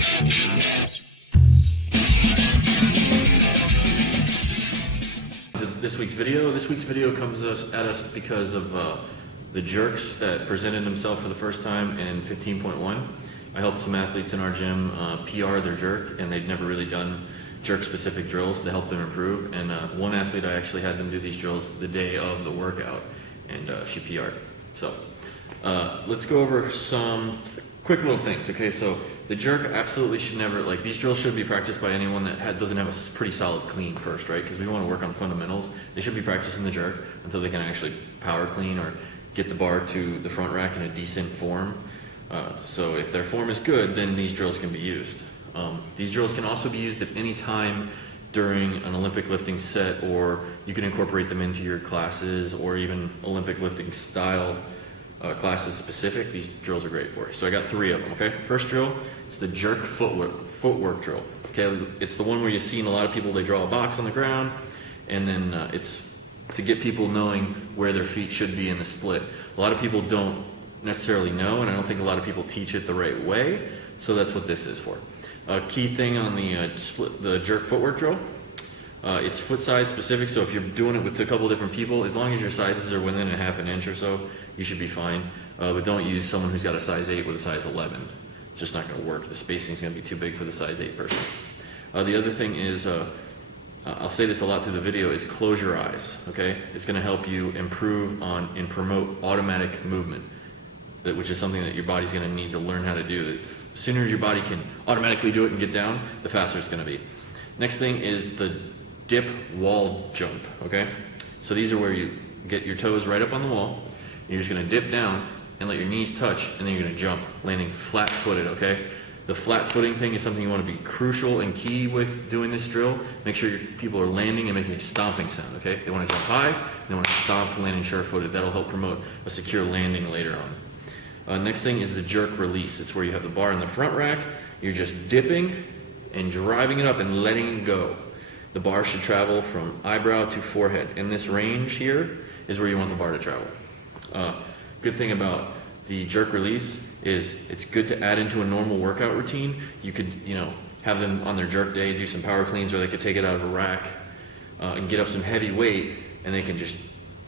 This week's video comes at us because of the jerks that presented themselves for the first time in 15.1. I helped some athletes in our gym PR their jerk, and they'd never really done jerk-specific drills to help them improve. And one athlete, I actually had them do these drills the day of the workout, and she PR'd. So let's go over some quick little things. Okay, so the jerk absolutely should never, like, these drills should be practiced by anyone that doesn't have a pretty solid clean first, right? Because we want to work on fundamentals. They should be practicing the jerk until they can actually power clean or get the bar to the front rack in a decent form. So if their form is good, then these drills can be used. These drills can also be used at any time during an Olympic lifting set, or you can incorporate them into your classes or even Olympic lifting style classes specific. These drills are great for you. So I got 3 of them, okay? First drill, it's the jerk footwork drill. Okay, it's the one where you've seen a lot of people, they draw a box on the ground, and then it's to get people knowing where their feet should be in the split. A lot of people don't necessarily know, and I don't think a lot of people teach it the right way, so that's what this is for. Key thing on the jerk footwork drill, it's foot size specific, so if you're doing it with a couple different people, as long as your sizes are within a half an inch or so, you should be fine. But don't use someone who's got a size 8 with a size 11. It's just not going to work. The spacing is going to be too big for the size 8 person. The other thing is, I'll say this a lot through the video, is close your eyes, okay? It's going to help you improve on and promote automatic movement, which is something that your body's going to need to learn how to do. The sooner your body can automatically do it and get down, the faster it's going to be. Next thing is the dip wall jump, okay? So these are where you get your toes right up on the wall, you're just going to dip down and let your knees touch, and then you're going to jump, landing flat-footed, okay? The flat footing thing is something you want to be crucial and key with doing this drill. Make sure your people are landing and making a stomping sound, okay? They want to jump high, and they want to stomp, landing sure-footed. That'll help promote a secure landing later on. Next thing is the jerk release. It's where you have the bar in the front rack, you're just dipping and driving it up and letting it go. The bar should travel from eyebrow to forehead. In this range here is where you want the bar to travel. Good thing about the jerk release is it's good to add into a normal workout routine. You could, have them on their jerk day do some power cleans, or they could take it out of a rack and get up some heavy weight, and they can just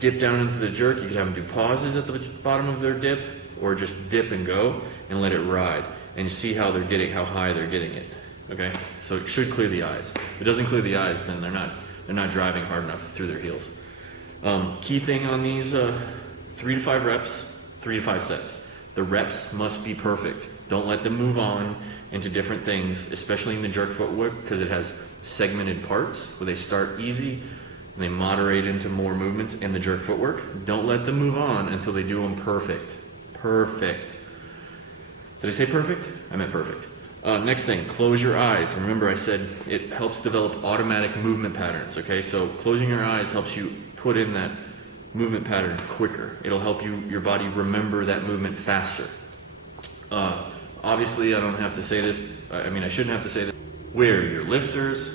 dip down into the jerk. You could have them do pauses at the bottom of their dip, or just dip and go and let it ride, and see how high they're getting it. Okay, so it should clear the eyes. If it doesn't clear the eyes, then they're not driving hard enough through their heels. Key thing on these 3 to 5 reps, 3 to 5 sets. The reps must be perfect. Don't let them move on into different things, especially in the jerk footwork, because it has segmented parts where they start easy and they moderate into more movements in the jerk footwork. Don't let them move on until they do them perfect. Perfect. Did I say perfect? I meant perfect. Next thing, close your eyes. Remember, I said it helps develop automatic movement patterns, okay? So closing your eyes helps you put in that movement pattern quicker. It'll help your body remember that movement faster. Obviously, I don't have to say this. I shouldn't have to say this. Wear your lifters.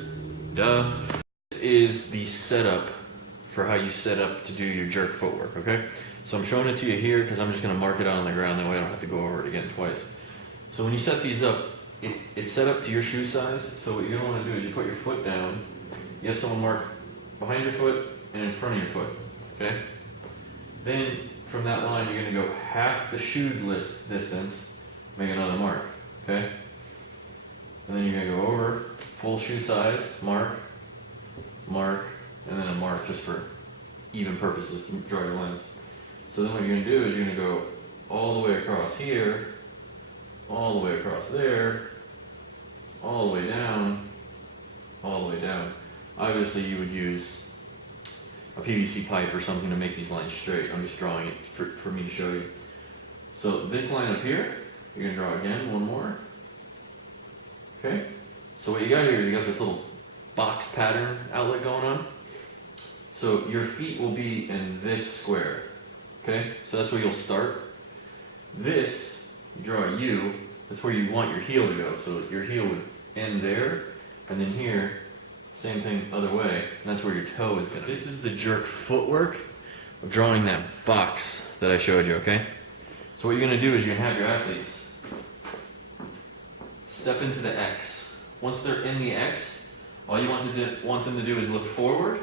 Duh. This is the setup for how you set up to do your jerk footwork, okay? So I'm showing it to you here because I'm just going to mark it out on the ground. That way I don't have to go over it again twice. So when you set these up, it's set up to your shoe size. So what you're going to want to do is you put your foot down. You have someone mark behind your foot and in front of your foot. Okay? Then from that line, you're going to go half the shoe distance, make another mark. Okay? And then you're going to go over full shoe size, mark, and then a mark just for even purposes to draw your lines. So then what you're going to do is you're going to go all the way across here, all the way across there, all the way down, all the way down. Obviously, you would use a PVC pipe or something to make these lines straight. I'm just drawing it for me to show you. So this line up here, you're going to draw again, one more. Okay? So what you got here is you got this little box pattern outlet going on. So your feet will be in this square. Okay? So that's where you'll start. This, you draw a U, that's where you want your heel to go. So your heel would end there, and then here, same thing other way, and that's where your toe is going to be. This is the jerk footwork of drawing that box that I showed you, okay? So what you're going to do is you're going to have your athletes step into the X. Once they're in the X, all you want them to do is look forward,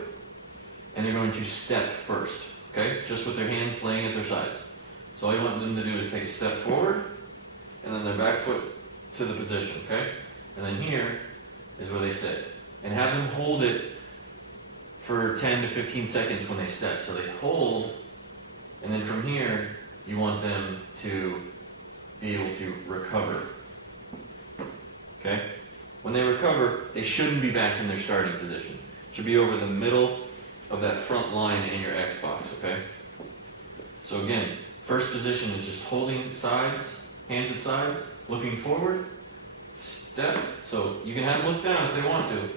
and they're going to step first, okay? Just with their hands laying at their sides. So all you want them to do is take a step forward, and then their back foot to the position, okay? And then here is where they sit. And have them hold it for 10 to 15 seconds when they step. So they hold, and then from here, you want them to be able to recover. Okay? When they recover, they shouldn't be back in their starting position. It should be over the middle of that front line in your X box, okay? So again, first position is just holding sides, hands at sides, looking forward, step. So you can have them look down if they want to.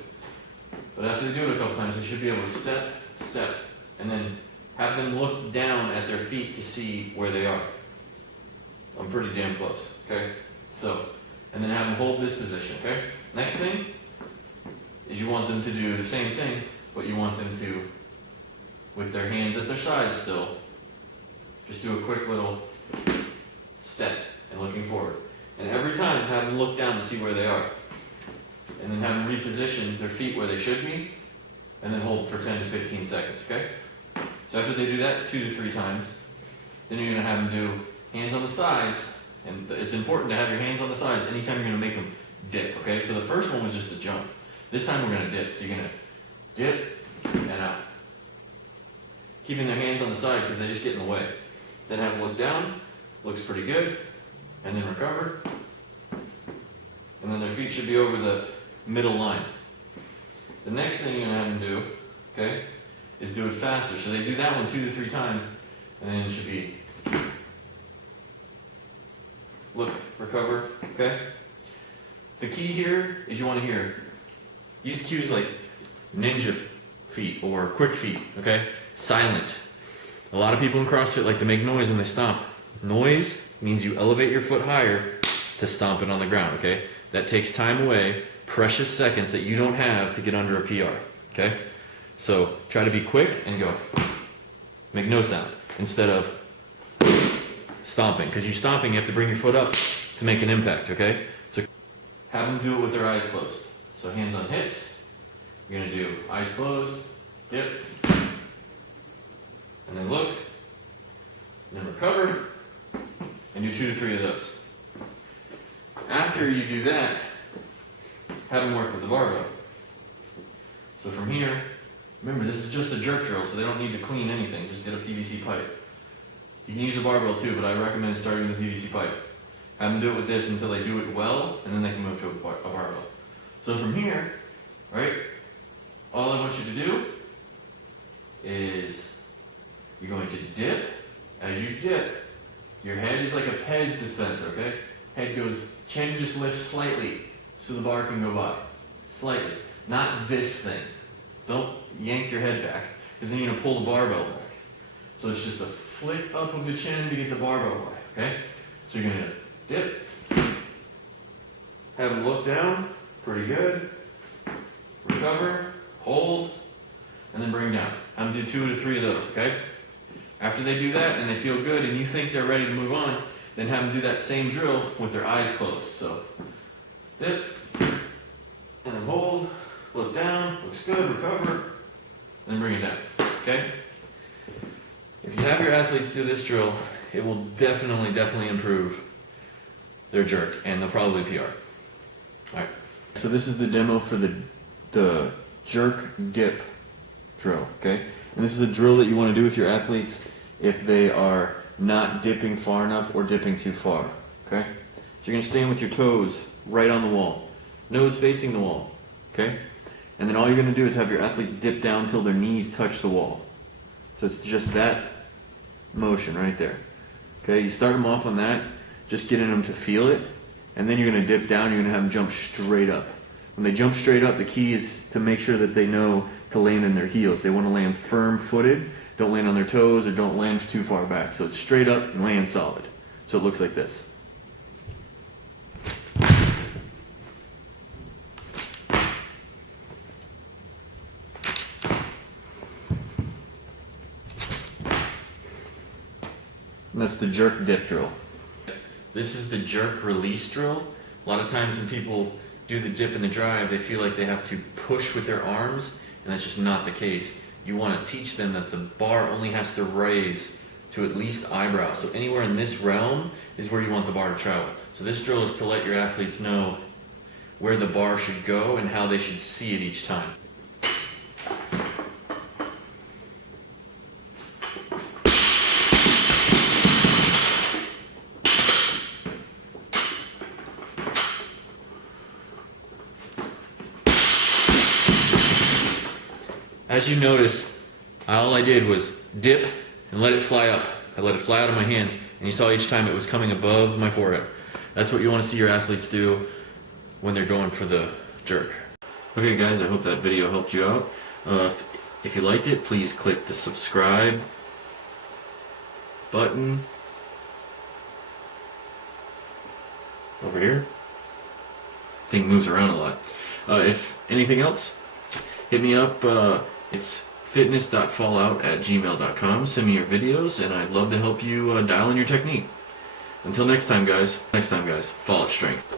But after they do it a couple times, they should be able to step, step, and then have them look down at their feet to see where they are. I'm pretty damn close, okay? So, and then have them hold this position, okay? Next thing is you want them to do the same thing, but you want them to, with their hands at their sides still, just do a quick little step and looking forward. And every time, have them look down to see where they are. And then have them reposition their feet where they should be, and then hold for 10 to 15 seconds, okay? So after they do that 2 to 3 times, then you're going to have them do hands on the sides, and it's important to have your hands on the sides anytime you're going to make them dip, okay? So the first one was just a jump. This time we're going to dip, so you're going to dip and out. Keeping their hands on the side because they just get in the way. Then have them look down, looks pretty good, and then recover. And then their feet should be over the middle line. The next thing you're going to have them do, okay, is do it faster. So they do that one 2 to 3 times, and then it should be look, recover, okay? The key here is you want to hear, use cues like ninja feet or quick feet, okay? Silent. A lot of people in CrossFit like to make noise when they stomp. Noise means you elevate your foot higher to stomp it on the ground, okay? That takes time away, precious seconds that you don't have to get under a PR, okay? So try to be quick and go. Make no sound instead of stomping. Because you stomping, you have to bring your foot up to make an impact, okay? So have them do it with their eyes closed. So hands on hips. You're going to do eyes closed, dip, and then look, and then recover, and do 2 to 3 of those. After you do that, have them work with the barbell. So from here, remember this is just a jerk drill, so they don't need to clean anything, just get a PVC pipe. You can use a barbell too, but I recommend starting with a PVC pipe. Have them do it with this until they do it well, and then they can move to a barbell. So from here, right, all I want you to do is you're going to dip. As you dip, your head is like a Pez dispenser, okay? Head goes, chin just lifts slightly so the bar can go by. Slightly. Not this thing. Don't yank your head back, because then you're going to pull the barbell back. So it's just a flick up of the chin to get the barbell back, okay? So you're going to dip. Have them look down. Pretty good. Recover. Hold. And then bring down. I'm going to do 2 to 3 of those, okay? After they do that and they feel good and you think they're ready to move on, then have them do that same drill with their eyes closed. So, dip, and then hold, look down, looks good, recover, and then bring it down, okay? If you have your athletes do this drill, it will definitely improve their jerk, and they'll probably PR. All right. So this is the demo for the jerk dip drill, okay? And this is a drill that you want to do with your athletes if they are not dipping far enough or dipping too far, okay? So you're going to stand with your toes right on the wall, nose facing the wall, okay? And then all you're going to do is have your athletes dip down till their knees touch the wall. So it's just that motion right there, okay? You start them off on that, just getting them to feel it, and then you're going to dip down, you're going to have them jump straight up. When they jump straight up, the key is to make sure that they know to land in their heels. They want to land firm-footed, don't land on their toes, or don't land too far back. So it's straight up and land solid. So it looks like this. And that's the jerk dip drill. This is the jerk release drill. A lot of times when people do the dip and the drive, they feel like they have to push with their arms, and that's just not the case. You want to teach them that the bar only has to raise to at least eyebrow. So anywhere in this realm is where you want the bar to travel. So this drill is to let your athletes know where the bar should go and how they should see it each time. As you notice, all I did was dip and let it fly up. I let it fly out of my hands, and you saw each time it was coming above my forehead. That's what you want to see your athletes do when they're going for the jerk. Okay guys, I hope that video helped you out. If you liked it, please click the subscribe button over here. Thing moves around a lot. If anything else, hit me up. It's fitness.fallout@gmail.com. Send me your videos, and I'd love to help you dial in your technique. Until next time, guys. Fallout Strength.